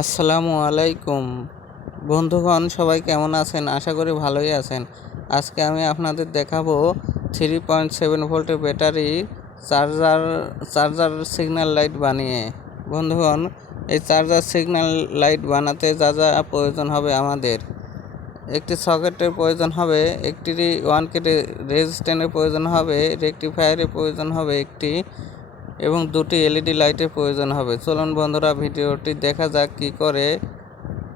আসসালামু আলাইকুম। বন্ধুগণ, সবাই কেমন আছেন? আশা করি ভালোই আছেন। আজকে আমি আপনাদের দেখাবো থ্রি পয়েন্ট সেভেন ভোল্টের battery charger charger signal light বানিয়ে। বন্ধুগণ, এই চার্জার সিগন্যাল লাইট বানাতে যা যা প্রয়োজন হবে আমাদের। একটি সকেটের প্রয়োজন হবে, একটি ওয়ান কেটে রেজিস্ট্যান্টের প্রয়োজন হবে, রেকটিফায়ারের প্রয়োজন হবে, একটি এবং দুটি এলইডি লাইটের প্রয়োজন হবে। চলুন বন্ধুরা, ভিডিওটি দেখা যাক কি করে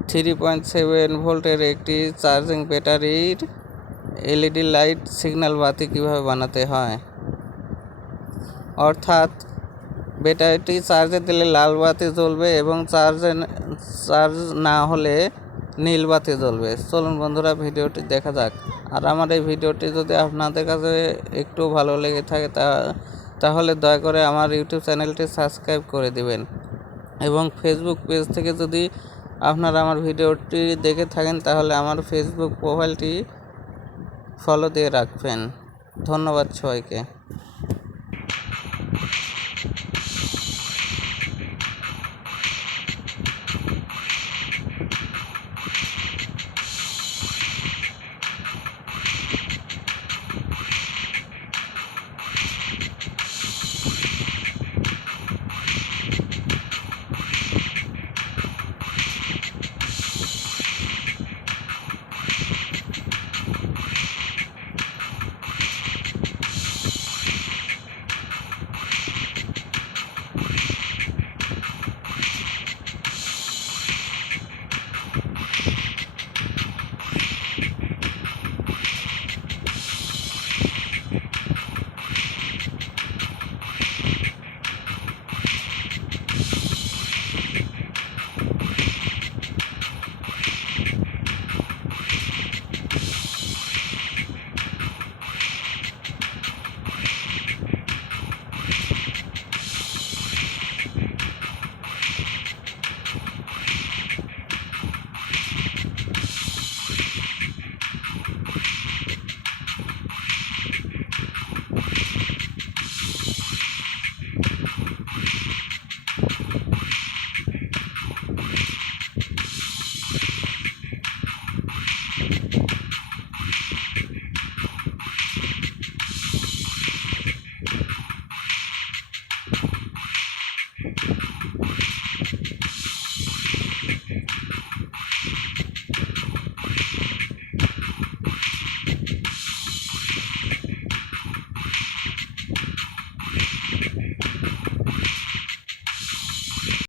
থ্রি পয়েন্ট সেভেন ভোল্টের একটি চার্জিং ব্যাটারির এলইডি লাইট সিগন্যাল বাতি কীভাবে বানাতে হয়। অর্থাৎ, ব্যাটারিটি চার্জে দিলে লাল বাতি জ্বলবে এবং চার্জে চার্জ না হলে নীল বাতি জ্বলবে। চলুন বন্ধুরা, ভিডিওটি দেখা যাক। আর আমার এই ভিডিওটি যদি আপনাদের কাছে একটু ভালো লেগে থাকে তা তাহলে দয়া করে আমার ইউটিউব চ্যানেলটি সাবস্ক্রাইব করে দিবেন। এবং ফেসবুক পেজ থেকে যদি আপনারা আমার ভিডিওটি দেখে থাকেন, তাহলে আমার ফেসবুক প্রোফাইলটি ফলো দিয়ে রাখবেন। ধন্যবাদ সবাইকে।